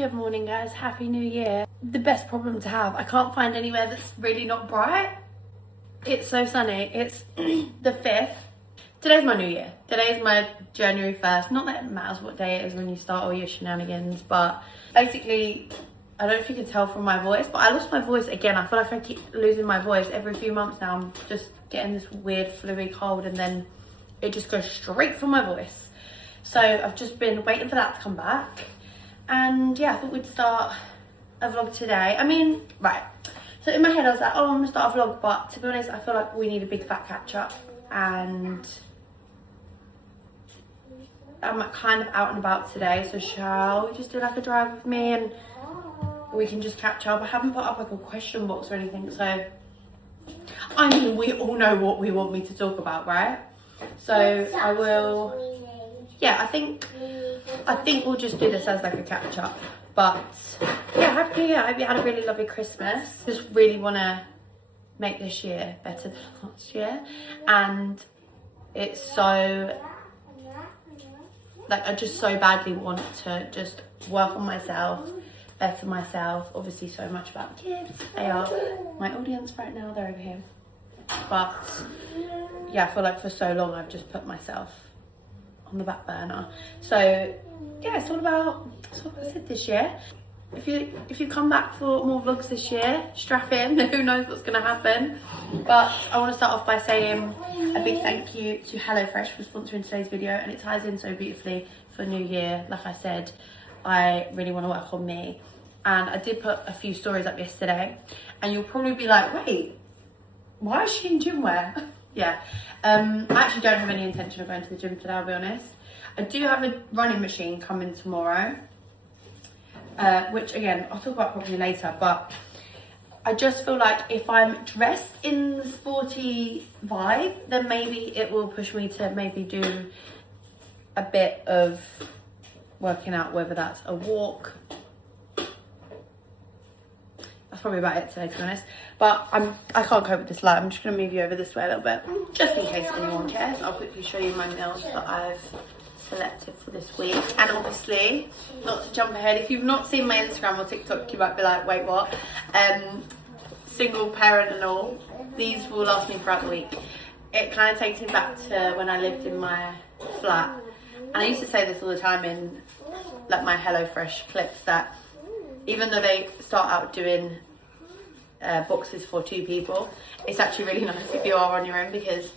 Good morning guys, happy new year. The best problem to have, I can't find anywhere that's really not bright. It's so sunny. It's the 5th. Today's my new year. Today's my January 1st. Not that it matters what day it is when you start all your shenanigans, but basically, I don't know if you can tell from my voice, but I lost my voice again. I feel like I keep losing my voice every few months now. I'm just getting this weird flu-y cold and then it just goes straight for my voice. So I've just been waiting for that to come back. And yeah, I thought we'd start a vlog today. I mean, right. So in my head I was like, oh, I'm gonna start a vlog, but to be honest, I feel like we need a big fat catch up. And I'm kind of out and about today, so shall we just do like a drive with me and we can just catch up. I haven't put up like a question box or anything, so I mean, we all know what we want me to talk about, right? So I will, yeah, I think we'll just do this as like a catch up. But yeah, happy New Year. I hope you had a really lovely Christmas. Just really want to make this year better than last year, and it's so, like, I just so badly want to just work on myself, better myself. Obviously so much about kids. They are my audience right now, they're over here. But yeah, I feel like for so long I've just put myself on the back burner. So yeah, it's all about it this year. If you come back for more vlogs this year, strap in. Who knows what's gonna happen. But I want to start off by saying a big thank you to HelloFresh for sponsoring today's video, and it ties in so beautifully for New Year. Like I said, I really want to work on me, and I did put a few stories up yesterday, and you'll probably be like, wait, why is she in gym wear? Yeah, I actually don't have any intention of going to the gym today, I'll be honest. I do have a running machine coming tomorrow, which again, I'll talk about probably later, but I just feel like if I'm dressed in the sporty vibe, then maybe it will push me to maybe do a bit of working out, whether that's a walk. That's probably about it today, to be honest. But I can't cope with this light. I'm just going to move you over this way a little bit, just in case anyone cares. I'll quickly show you my meals that I've selected for this week. And obviously, not to jump ahead, if you've not seen my Instagram or TikTok, you might be like, wait, what? Single parent and all, these will last me throughout the week. It kind of takes me back to when I lived in my flat. And I used to say this all the time in like my HelloFresh clips, that even though they start out doing boxes for 2 people, it's actually really nice if you are on your own, because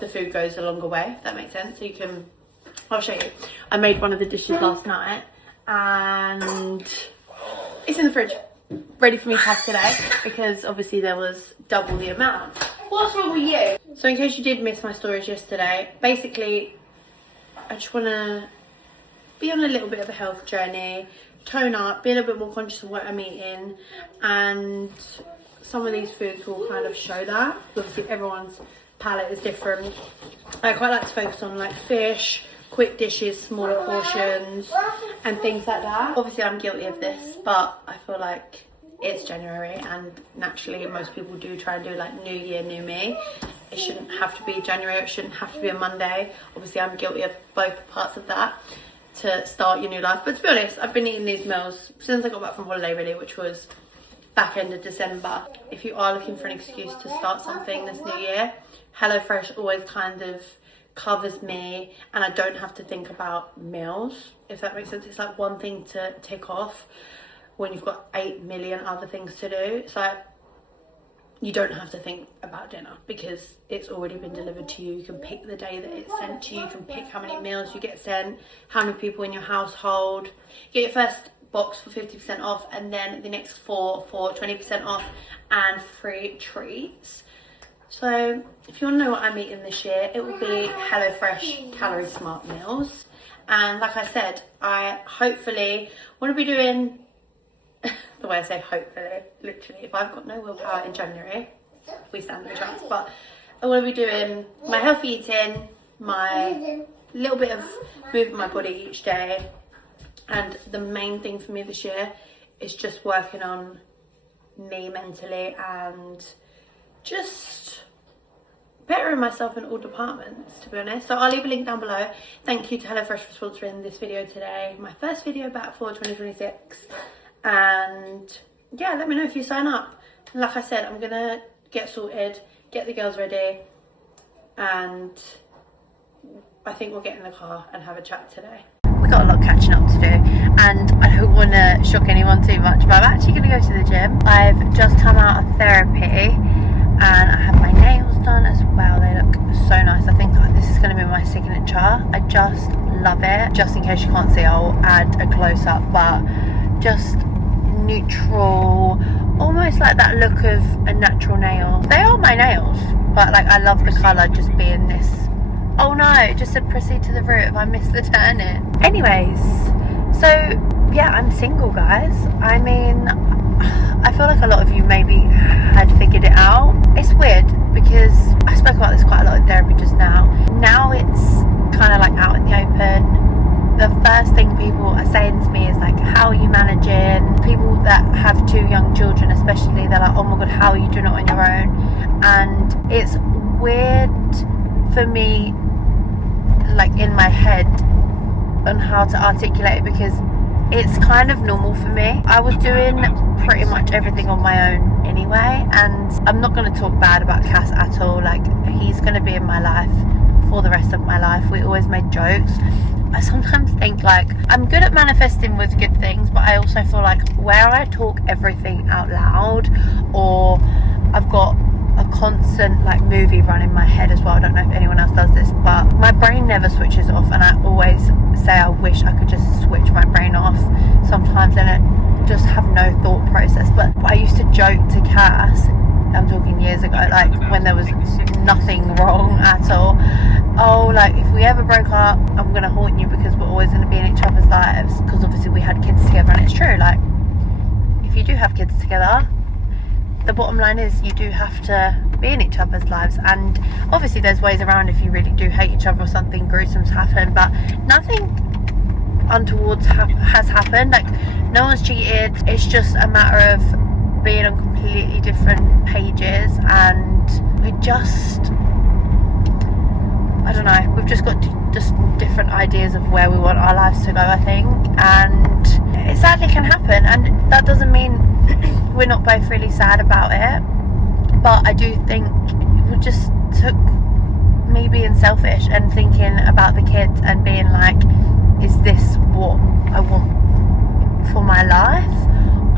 the food goes a longer way, if that makes sense. So you can, I'll show you. I made one of the dishes last night and it's in the fridge, ready for me to have today, because obviously there was double the amount. What's wrong with you? So in case you did miss my stories yesterday, basically I just want to be on a little bit of a health journey, tone up, be a little bit more conscious of what I'm eating, and some of these foods will kind of show that. Obviously everyone's palate is different. I quite like to focus on like fish, quick dishes, smaller portions and things like that. Obviously I'm guilty of this, but I feel like it's January and naturally most people do try and do like new year, new me. It shouldn't have to be January, it shouldn't have to be a Monday. Obviously I'm guilty of both parts of that, to start your new life. But to be honest, I've been eating these meals since I got back from holiday, really, which was back end of December. If you are looking for an excuse to start something this new year, HelloFresh always kind of covers me, and I don't have to think about meals, if that makes sense. It's like one thing to tick off when you've got 8 million other things to do. It's like you don't have to think about dinner because it's already been delivered to you. You can pick the day that it's sent to you. You can pick how many meals you get sent, how many people in your household. You get your first box for 50% off, and then the next 4 for 20% off and free treats. So if you want to know what I'm eating this year, it will be HelloFresh Calorie Smart meals. And like I said, I hopefully want to be doing, the way I say hopefully, literally, if I've got no willpower in January, we stand no chance. But I want to be doing my healthy eating, my little bit of moving my body each day. And the main thing for me this year is just working on me mentally and just bettering myself in all departments, to be honest. So I'll leave a link down below. Thank you to HelloFresh for sponsoring this video today. My first video back for 2026. And yeah, let me know if you sign up. Like I said, I'm gonna get sorted, get the girls ready, and I think we'll get in the car and have a chat today. We got a lot of catching up to do, and I don't want to shock anyone too much, but I'm actually going to go to the gym. I've just come out of therapy, and I have my nails done as well. They look so nice. I think this is going to be my signature. I just love it. Just in case you can't see, I'll add a close-up, but just neutral, almost like that look of a natural nail. They are my nails, but like I love the colour just being this. Oh no, it just said proceed to the root. I missed the turn it. Anyways, so yeah, I'm single, guys. I mean, I feel like a lot of you maybe had figured it out. It's weird because I spoke about this quite a lot in therapy just now. Now it's kind of like out in the open. The first thing people are saying to me is like, how are you managing? People that have 2 young children especially, they're like, oh my god, how are you doing it on your own? And it's weird for me, like in my head, on how to articulate it, because it's kind of normal for me. I was doing pretty much everything on my own anyway, and I'm not going to talk bad about Cass at all. Like, he's going to be in my life for the rest of my life. We always made jokes. I sometimes think like I'm good at manifesting with good things, but I also feel like where I talk everything out loud, or I've got a constant like movie run in my head as well. I don't know if anyone else does this, but my brain never switches off, and I always say I wish I could just switch my brain off sometimes and it just have no thought process. But I used to joke to Cass, I'm talking years ago, like when there was nothing wrong at all, oh, like if we ever broke up, I'm gonna haunt you because we're always gonna be in each other's lives, because obviously we had kids together. And it's true, like if you do have kids together, the bottom line is you do have to be in each other's lives. And obviously there's ways around if you really do hate each other or something gruesome's happened, but nothing untoward has happened. Like, no one's cheated. It's just a matter of being on completely different pages, and we just, I don't know, we've just got just different ideas of where we want our lives to go, I think. And it sadly can happen, and that doesn't mean we're not both really sad about it, but I do think it just took me being selfish and thinking about the kids and being like, is this what I want for my life?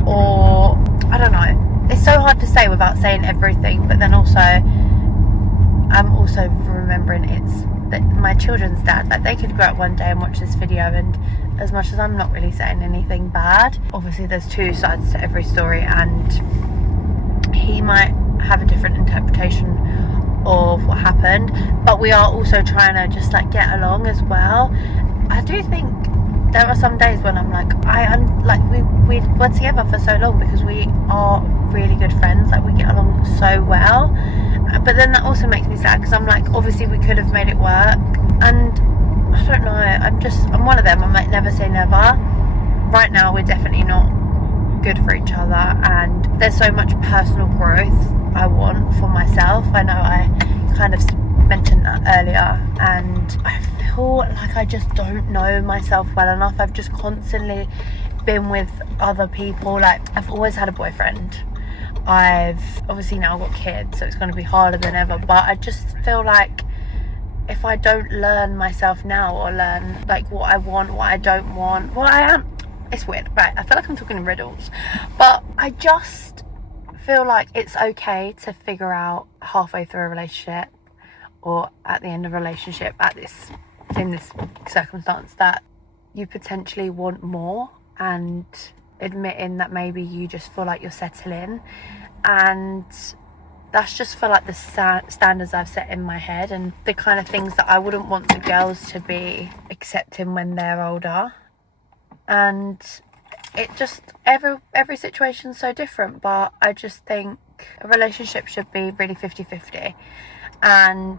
Or I don't know, it's so hard to say without saying everything, but then also I'm also remembering it's that my children's dad, like they could grow up one day and watch this video, and as much as I'm not really saying anything bad, obviously there's 2 sides to every story, and he might have a different interpretation of what happened, but we are also trying to just like get along as well. I do think there are some days when I'm like, we were together for so long because we are really good friends, like we get along so well, but then that also makes me sad because I'm like, obviously we could have made it work, and I don't know, I'm one of them, I might never say never. Right now we're definitely not good for each other, and there's so much personal growth I want for myself. I know I kind of mentioned that earlier, and I feel like I just don't know myself well enough. I've just constantly been with other people. Like, I've always had a boyfriend. I've obviously now got kids, so it's going to be harder than ever, but I just feel like if I don't learn myself now, or learn like what I want, what I don't want, well, I am, it's weird, right? I feel like I'm talking in riddles, but I just feel like it's okay to figure out halfway through a relationship, or at the end of a relationship, in this circumstance, that you potentially want more, and admitting that maybe you just feel like you're settling. And that's just for like the standards I've set in my head, and the kind of things that I wouldn't want the girls to be accepting when they're older. And it just, every situation's so different, but I just think a relationship should be really 50-50. And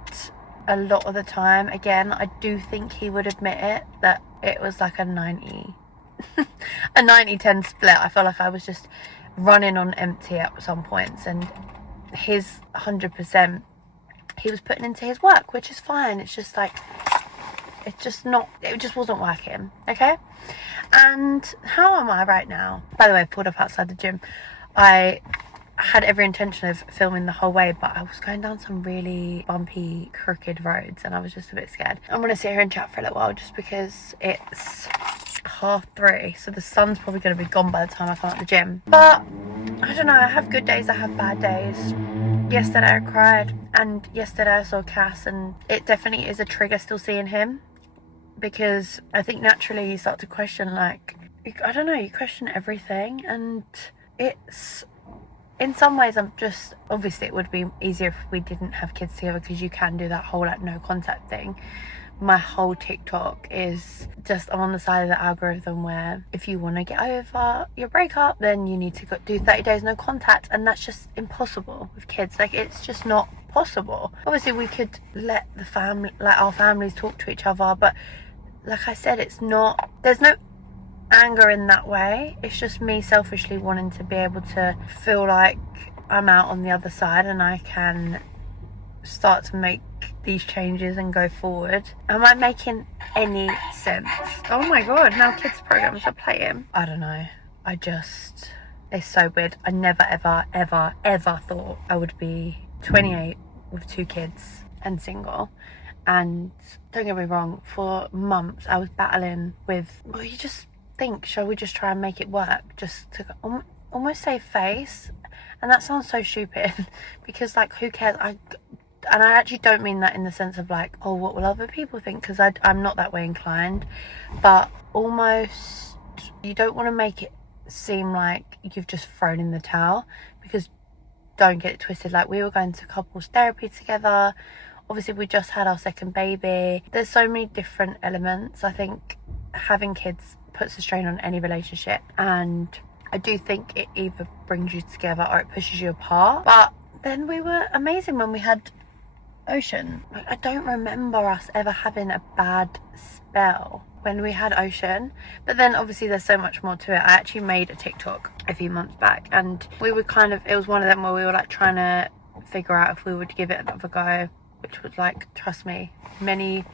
a lot of the time, again, I do think he would admit it, that it was like a 90-10 split. I feel like I was just running on empty at some points, and his 100% he was putting into his work, which is fine. It's just like, it just wasn't working, okay? And how am I right now? By the way, I pulled up outside the gym. I had every intention of filming the whole way, but I was going down some really bumpy, crooked roads and I was just a bit scared. I'm gonna sit here and chat for a little while just because it's 3:30, so the sun's probably gonna be gone by the time I come out the gym. But I don't know, I have good days, I have bad days. Yesterday I cried, and yesterday I saw Cass, and it definitely is a trigger still seeing him, because I think naturally you start to question, like, I don't know, you question everything. And it's, in some ways, I'm just, obviously it would be easier if we didn't have kids together, because you can do that whole like no contact thing. My whole TikTok is just, I'm on the side of the algorithm where if you want to get over your breakup, then you need to do 30 days no contact, and that's just impossible with kids. Like, it's just not possible. Obviously we could let the family, like our families, talk to each other, but like I said, it's not, there's no anger in that way. It's just me selfishly wanting to be able to feel like I'm out on the other side and I can start to make these changes and go forward. Am I making any sense? Oh my god, now kids programs are playing. I don't know, it's so weird. I never ever thought I would be 28 with 2 kids and single. And don't get me wrong, for months I was battling with, well, you just think, shall we just try and make it work, just to almost say face, and that sounds so stupid because, like, who cares? And I actually don't mean that in the sense of like, oh, what will other people think, because I'm not that way inclined, but almost you don't want to make it seem like you've just thrown in the towel, because don't get it twisted, like, we were going to couples therapy together. Obviously we just had our second baby. There's so many different elements. I think having kids puts a strain on any relationship, and I do think it either brings you together or it pushes you apart. But then we were amazing when we had Ocean. Like, I don't remember us ever having a bad spell when we had Ocean. But then obviously there's so much more to it. I actually made a TikTok a few months back, and we were kind of, it was one of them where we were like trying to figure out if we would give it another go, which was like, trust me, many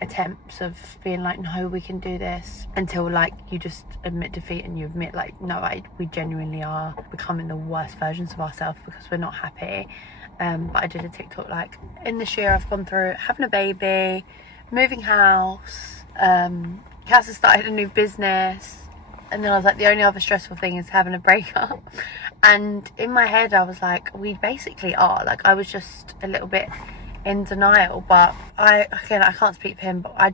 attempts of being like, no, we can do this, until like you just admit defeat and you admit like, no, we genuinely are becoming the worst versions of ourselves because we're not happy. But I did a TikTok like, in this year I've gone through having a baby, moving house, Cass has started a new business, and then I was like, the only other stressful thing is having a breakup. And in my head I was like, we basically are, like, I was just a little bit in denial. But I can't speak for him, but I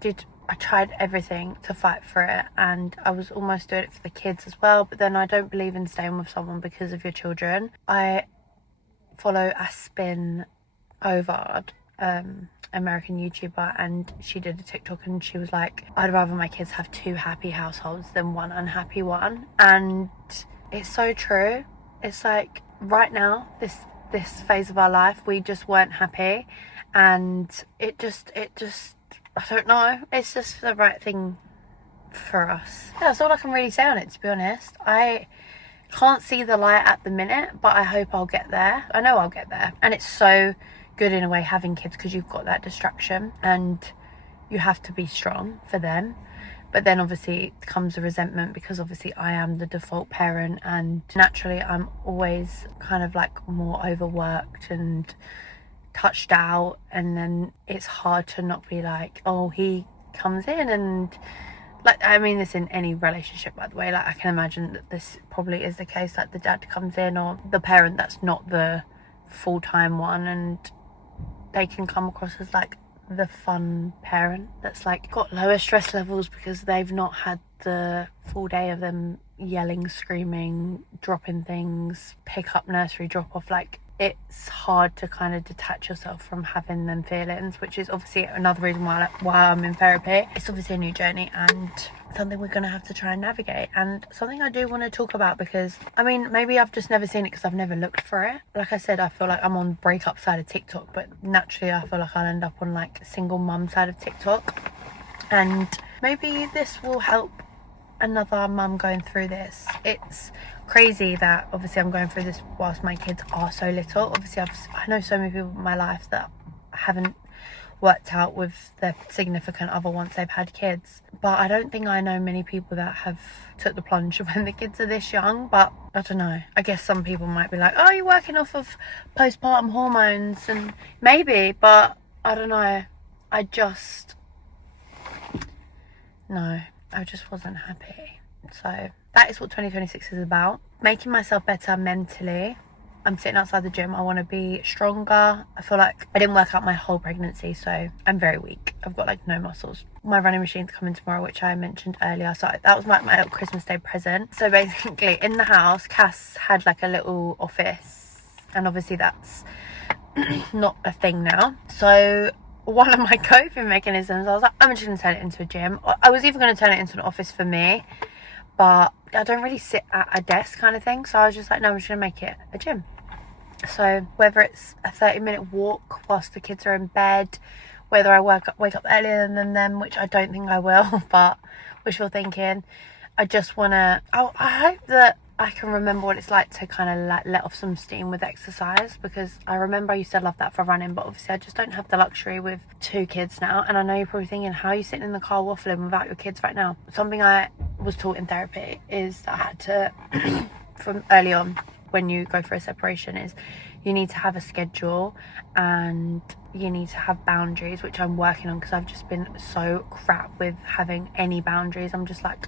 tried everything to fight for it, and I was almost doing it for the kids as well. But then I don't believe in staying with someone because of your children. I follow Aspen Ovard, American YouTuber, and she did a TikTok and she was like, I'd rather my kids have 2 happy households than 1 unhappy one. And it's so true. It's like, right now, this phase of our life, we just weren't happy, and it just I don't know, it's just the right thing for us. Yeah, that's all I can really say on it, to be honest. I can't see the light at the minute, but I hope I'll get there. I know I'll get there. And it's so good in a way having kids, because you've got that distraction and you have to be strong for them. But then obviously comes the resentment, because obviously I am the default parent, and naturally I'm always kind of like more overworked and touched out, and then it's hard to not be like, oh, he comes in and, like, I mean this in any relationship, by the way, like I can imagine that this probably is the case, like the dad comes in, or the parent that's not the full-time one, and they can come across as like the fun parent that's like got lower stress levels because they've not had the full day of them yelling, screaming, dropping things, pick up, nursery, drop off. Like, it's hard to kind of detach yourself from having them feelings, which is obviously another reason why I'm in therapy. It's obviously a new journey and something we're going to have to try and navigate, and something I do want to talk about, because I mean, maybe I've just never seen it because I've never looked for it. Like I said, I feel like I'm on breakup side of TikTok, but naturally I feel like I'll end up on like single mum side of TikTok, and maybe this will help another mum going through this. It's crazy that obviously I'm going through this whilst my kids are so little. Obviously I know so many people in my life that haven't worked out with their significant other once they've had kids, but I don't think I know many people that have took the plunge when the kids are this young. But I don't know, I guess some people might be like, oh, you're working off of postpartum hormones, and maybe, but I don't know, I just wasn't happy. So that is what 2026 is about, making myself better mentally. I'm sitting outside the gym. I want to be stronger. I feel like I didn't work out my whole pregnancy, so I'm very weak. I've got like no muscles. My running machine's coming tomorrow, which I mentioned earlier, so that was my little Christmas Day present. So basically in the house, Cass had like a little office, and obviously that's not a thing now. So one of my coping mechanisms, I was like, I'm just gonna turn it into a gym. I was even gonna turn it into an office for me, but I don't really sit at a desk kind of thing, so I was just like, no, I'm just gonna make it a gym. So whether it's a 30-minute walk whilst the kids are in bed, whether I wake up earlier than them, which I don't think I will, but wishful thinking, I just wanna, I hope that I can remember what it's like to kind of like let off some steam with exercise, because I remember I used to love that for running, but obviously I just don't have the luxury with 2 kids now. And I know you're probably thinking, how are you sitting in the car waffling without your kids right now? Something I was taught in therapy is that I had to from early on, when you go for a separation, is you need to have a schedule and you need to have boundaries, which I'm working on, because I've just been so crap with having any boundaries. I'm just like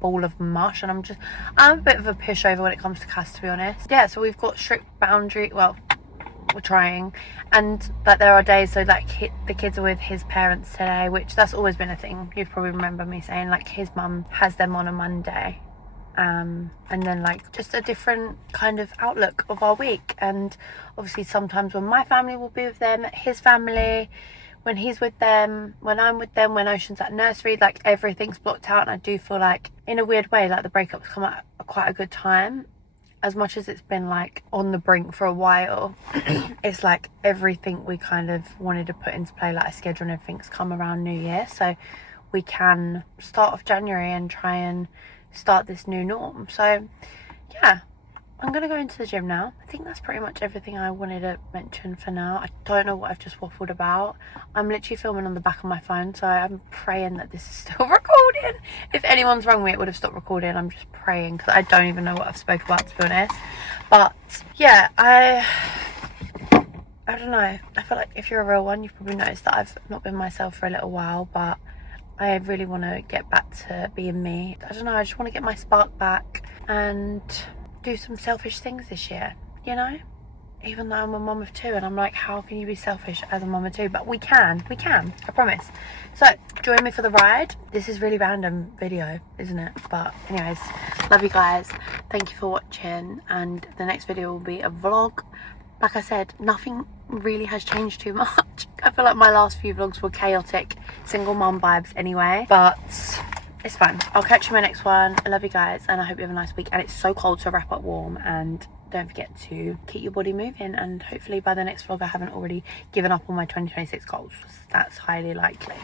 ball of mush, and I'm a bit of a pushover when it comes to Cass, to be honest. Yeah, so we've got strict boundary, well, we're trying, and like there are days, so like the kids are with his parents today, which that's always been a thing. You probably remember me saying like his mum has them on a Monday, and then like just a different kind of outlook of our week. And obviously sometimes when my family will be with them, his family, when he's with them, when I'm with them, when Ocean's at nursery, like everything's blocked out. And I do feel like in a weird way, like the breakups come at quite a good time, as much as it's been like on the brink for a while. It's like everything we kind of wanted to put into play, like a schedule and everything's come around New Year, so we can start off January and try and start this new norm. So yeah, I'm gonna go into the gym now. I think that's pretty much everything I wanted to mention for now. I don't know what I've just waffled about. I'm literally filming on the back of my phone, so I'm praying that this is still recording. If anyone's wrong me, it would have stopped recording. I'm just praying, because I don't even know what I've spoke about, to be honest. But yeah, I don't know. I feel like if you're a real one, you've probably noticed that I've not been myself for a little while, but I really want to get back to being me. I don't know, I just want to get my spark back and do some selfish things this year, you know? Even though I'm a mum of 2, and I'm like, how can you be selfish as a mum of 2? But we can, I promise. So join me for the ride. This is really random video, isn't it? But anyways, love you guys, thank you for watching, and the next video will be a vlog. Like I said, nothing really has changed too much. I feel like my last few vlogs were chaotic, single mum vibes anyway, but it's fine. I'll catch you in my next one. I love you guys, and I hope you have a nice week. And it's so cold, so wrap up warm, and don't forget to keep your body moving. And hopefully by the next vlog I haven't already given up on my 2026 goals. That's highly likely.